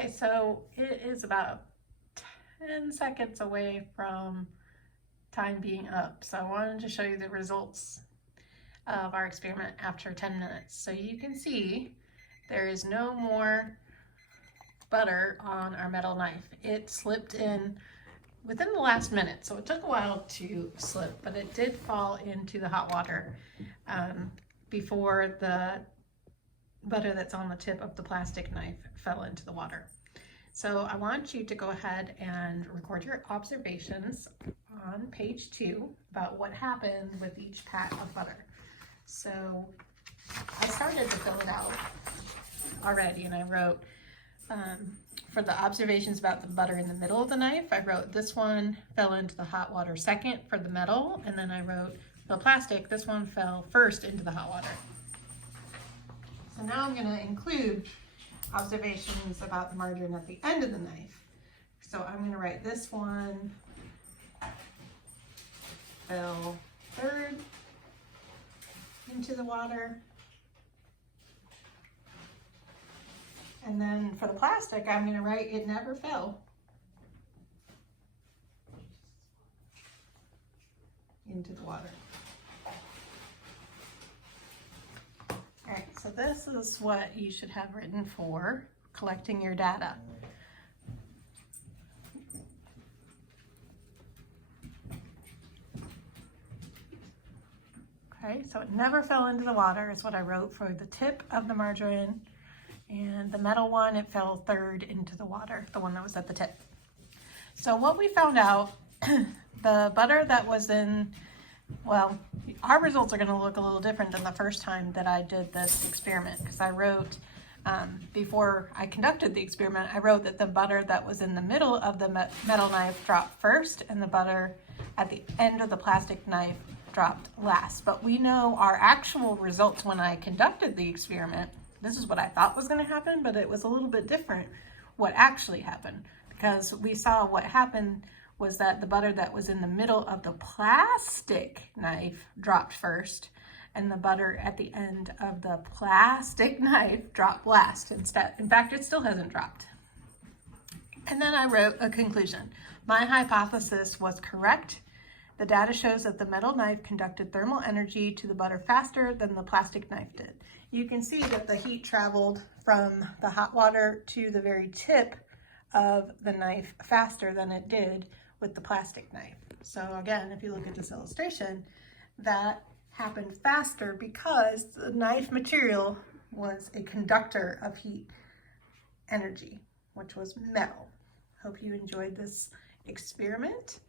Okay, so it is about 10 seconds away from time being up. So I wanted to show you the results of our experiment after 10 minutes. So you can see there is no more butter on our metal knife. It slipped in within the last minute, so it took a while to slip, but it did fall into the hot water before the butter that's on the tip of the plastic knife fell into the water. So I want you to go ahead and record your observations on page 2 about what happened with each pat of butter. So I started to fill it out already, and I wrote for the observations about the butter in the middle of the knife, I wrote this one fell into the hot water second for the metal, and then I wrote the plastic, this one fell first into the hot water. So now I'm going to include observations about the margarine at the end of the knife. So I'm going to write this one fell third into the water. And then for the plastic, I'm going to write it never fell into the water. All right, so this is what you should have written for collecting your data. Okay, so it never fell into the water is what I wrote for the tip of the margarine. And the metal one, it fell third into the water, the one that was at the tip. So what we found out, the butter that was in, well, our results are going to look a little different than the first time that I did this experiment, because I wrote, before I conducted the experiment, I wrote that the butter that was in the middle of the metal knife dropped first, and the butter at the end of the plastic knife dropped last. But we know our actual results when I conducted the experiment. This is what I thought was going to happen, but it was a little bit different what actually happened, because we saw what happened was that the butter that was in the middle of the plastic knife dropped first, and the butter at the end of the plastic knife dropped last instead. In fact, it still hasn't dropped. And then I wrote a conclusion. My hypothesis was correct. The data shows that the metal knife conducted thermal energy to the butter faster than the plastic knife did. You can see that the heat traveled from the hot water to the very tip of the knife faster than it did with the plastic knife. So again, if you look at this illustration, that happened faster because the knife material was a conductor of heat energy, which was metal. Hope you enjoyed this experiment.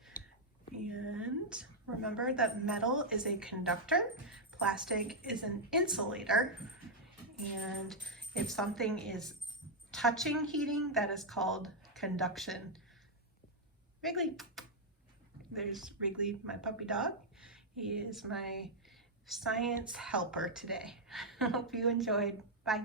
And remember that metal is a conductor, plastic is an insulator, and if something is touching heating, that is called conduction. Wrigley. There's Wrigley, my puppy dog. He is my science helper today. Hope you enjoyed. Bye.